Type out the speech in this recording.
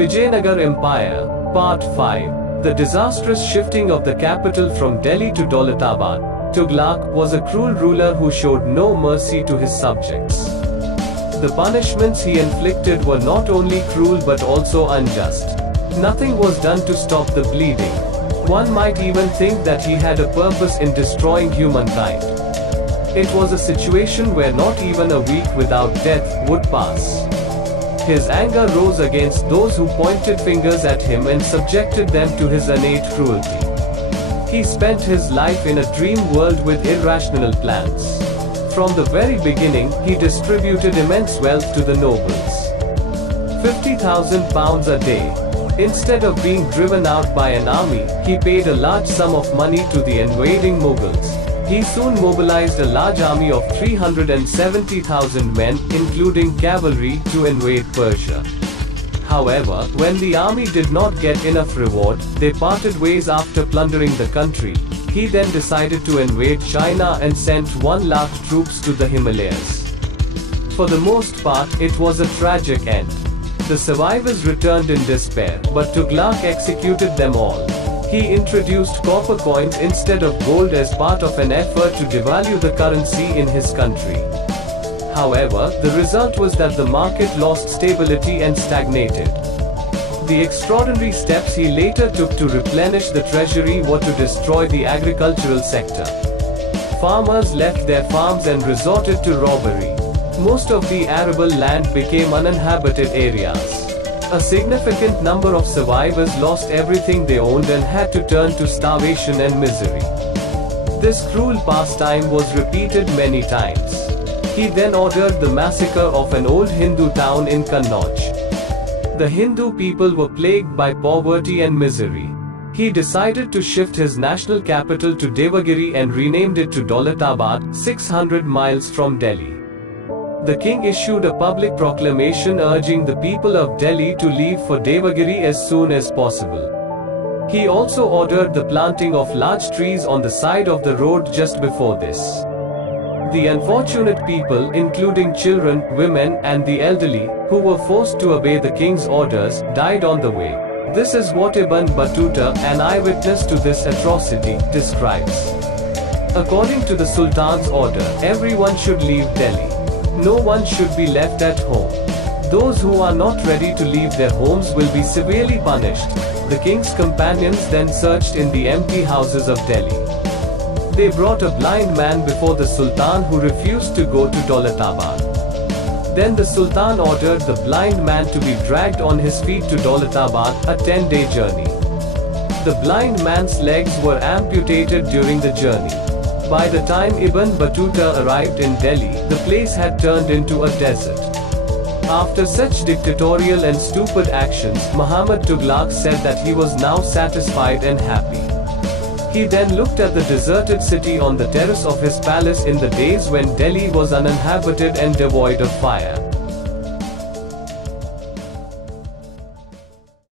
Vijayanagar Empire, Part 5. The disastrous shifting of the capital from Delhi to Daulatabad. Tughlaq was a cruel ruler who showed no mercy to his subjects. The punishments he inflicted were not only cruel but also unjust. Nothing was done to stop the bleeding. One might even think that he had a purpose in destroying humankind. It was a situation where not even a week without death would pass. His anger rose against those who pointed fingers at him and subjected them to his innate cruelty. He spent his life in a dream world with irrational plans. From the very beginning, he distributed immense wealth to the nobles. £50,000 a day. Instead of being driven out by an army, he paid a large sum of money to the invading Mughals. He soon mobilized a large army of 370,000 men, including cavalry, to invade Persia. However, when the army did not get enough reward, they parted ways after plundering the country. He then decided to invade China and sent 1 lakh troops to the Himalayas. For the most part, it was a tragic end. The survivors returned in despair, but Tughlaq executed them all. He introduced copper coins instead of gold as part of an effort to devalue the currency in his country. However, the result was that the market lost stability and stagnated. The extraordinary steps he later took to replenish the treasury were to destroy the agricultural sector. Farmers left their farms and resorted to robbery. Most of the arable land became uninhabited areas. A significant number of survivors lost everything they owned and had to turn to starvation and misery. This cruel pastime was repeated many times. He then ordered the massacre of an old Hindu town in Kannauj. The Hindu people were plagued by poverty and misery. He decided to shift his national capital to Devagiri and renamed it to Daulatabad, 600 miles from Delhi. The king issued a public proclamation urging the people of Delhi to leave for Devagiri as soon as possible. He also ordered the planting of large trees on the side of the road just before this. The unfortunate people, including children, women, and the elderly, who were forced to obey the king's orders, died on the way. This is what Ibn Battuta, an eyewitness to this atrocity, describes. According to the Sultan's order, everyone should leave Delhi. No one should be left at home. Those who are not ready to leave their homes will be severely punished. The king's companions then searched in the empty houses of Delhi. They brought a blind man before the Sultan who refused to go to Daulatabad. Then the Sultan ordered the blind man to be dragged on his feet to Daulatabad, a 10-day journey. The blind man's legs were amputated during the journey. By the time Ibn Battuta arrived in Delhi, the place had turned into a desert. After such dictatorial and stupid actions, Muhammad Tughlaq said that he was now satisfied and happy. He then looked at the deserted city on the terrace of his palace in the days when Delhi was uninhabited and devoid of fire.